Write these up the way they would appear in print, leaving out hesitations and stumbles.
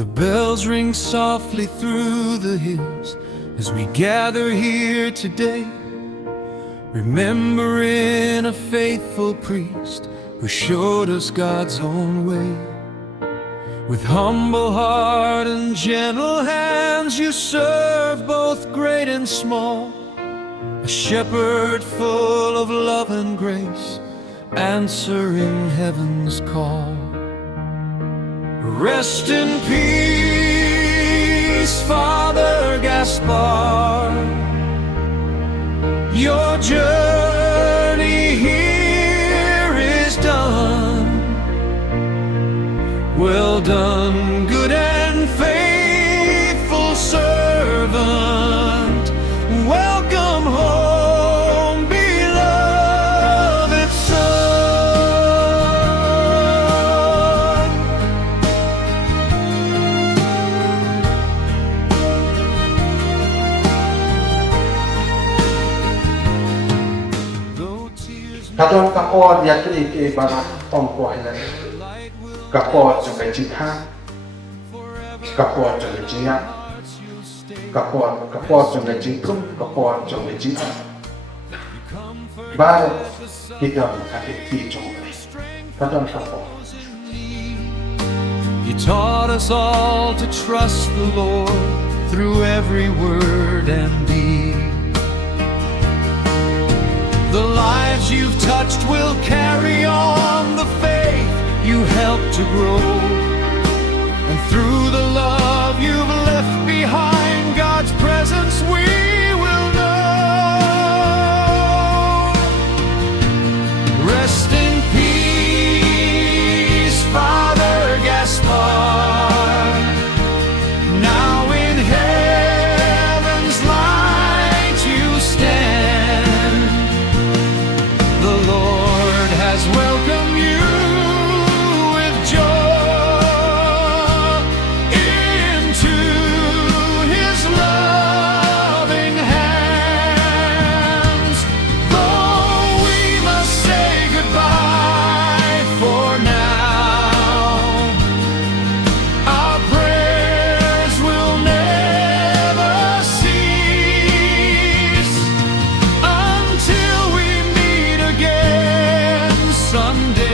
The bells ring softly through the hills as we gather here today, remembering a faithful priest who showed us God's own way. With humble heart and gentle hands you serve both great and small, a shepherd full of love and grace, answering heaven's call. Rest in peace, Father Gaspar. Your journey here is done. Well done, good and faithful servant. Welcome home, beloved son. Kadon kapod yaki ke barat tongko hilan. Kapod juga jihad. Kapod juga jihad. Kapod juga jingkum. Kapod juga jihad. Baru kita menghadapi jumlah. Kadon kapod. You taught us all to trust the Lord through every word and deed. The lives you've touched will carry on the faith you helped to grow. And through the love you've left behind, God's presence we will know. Rest in peace, Father Gaspar. Now in heaven's light you stand. The Lord has welcomed you with joy into His loving hands. Though we must say goodbye for now, our prayers will never cease until we meet again someday.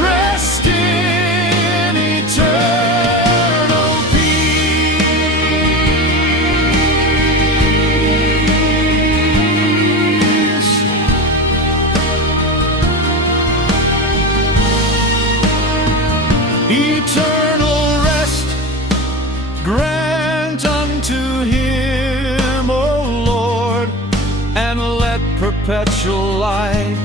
Rest in eternal peace. Eternal rest grant unto him, O Lord, and let perpetual light